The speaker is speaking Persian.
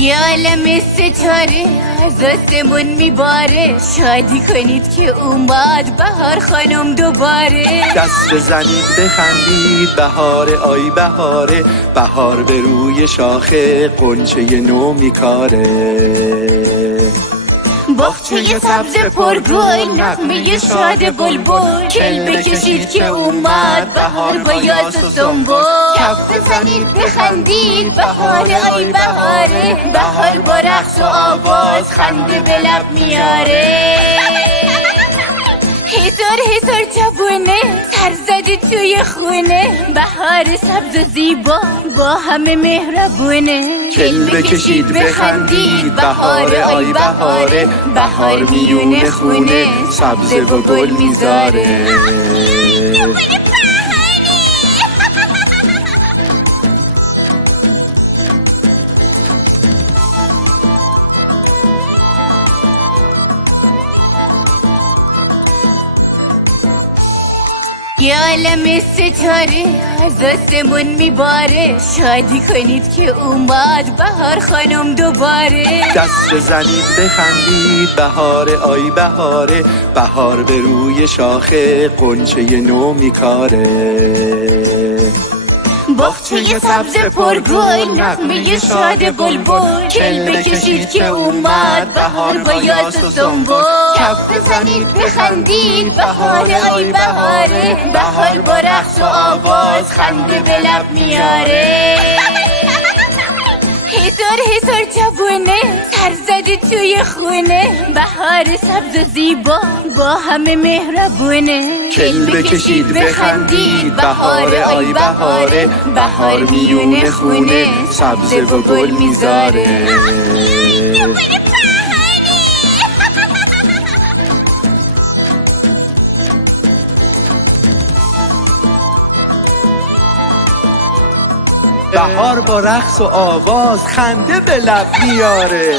یه عالم ستاره از آسمون میباره، شادی کنید که اومد بهار خانم دوباره. دست بزنید بخندید بهار آی بهاره، بهار به روی شاخه غنچه نو میکاره. باغچه سبز پرگل نغمه شاد بلبل، کل بکشید که اومد بهار با یاس و سنبل. کف بزنید بخندید بهار آی بهاره، بهار با رقص و آواز خنده به لب میاره. هزار جوونه سر زده توی خونه، بهار سبز و زیبا با همه مهربونه. کل بکشید بخندید بهار آی بهاره، بهار میونه خونه سبز و گل میذاره. یه عالم ستاره از آسمون میباره، شادی کنید که اومد بهار خانم دوباره. دست بزنید بخندید بهار آی بهاره، بهار به روی شاخه غنچه نو میکاره. باغچه سبز پرگل نغمه شاد بلبل، کل بکشید که اومد بهار با یاس و سنبل. کف بزنید بخندید بهار آی بهاره، بهار با رقص و آواز خنده به لب میاره. هزار جوونه سر زده توی خونه، بهار سبز و زیبا با همه مهربونه. کل بکشید بخندید بهار آی بهاره، بهار میونه خونه سبز و گل میذاره. بهار با رقص و آواز خنده به لب میاره.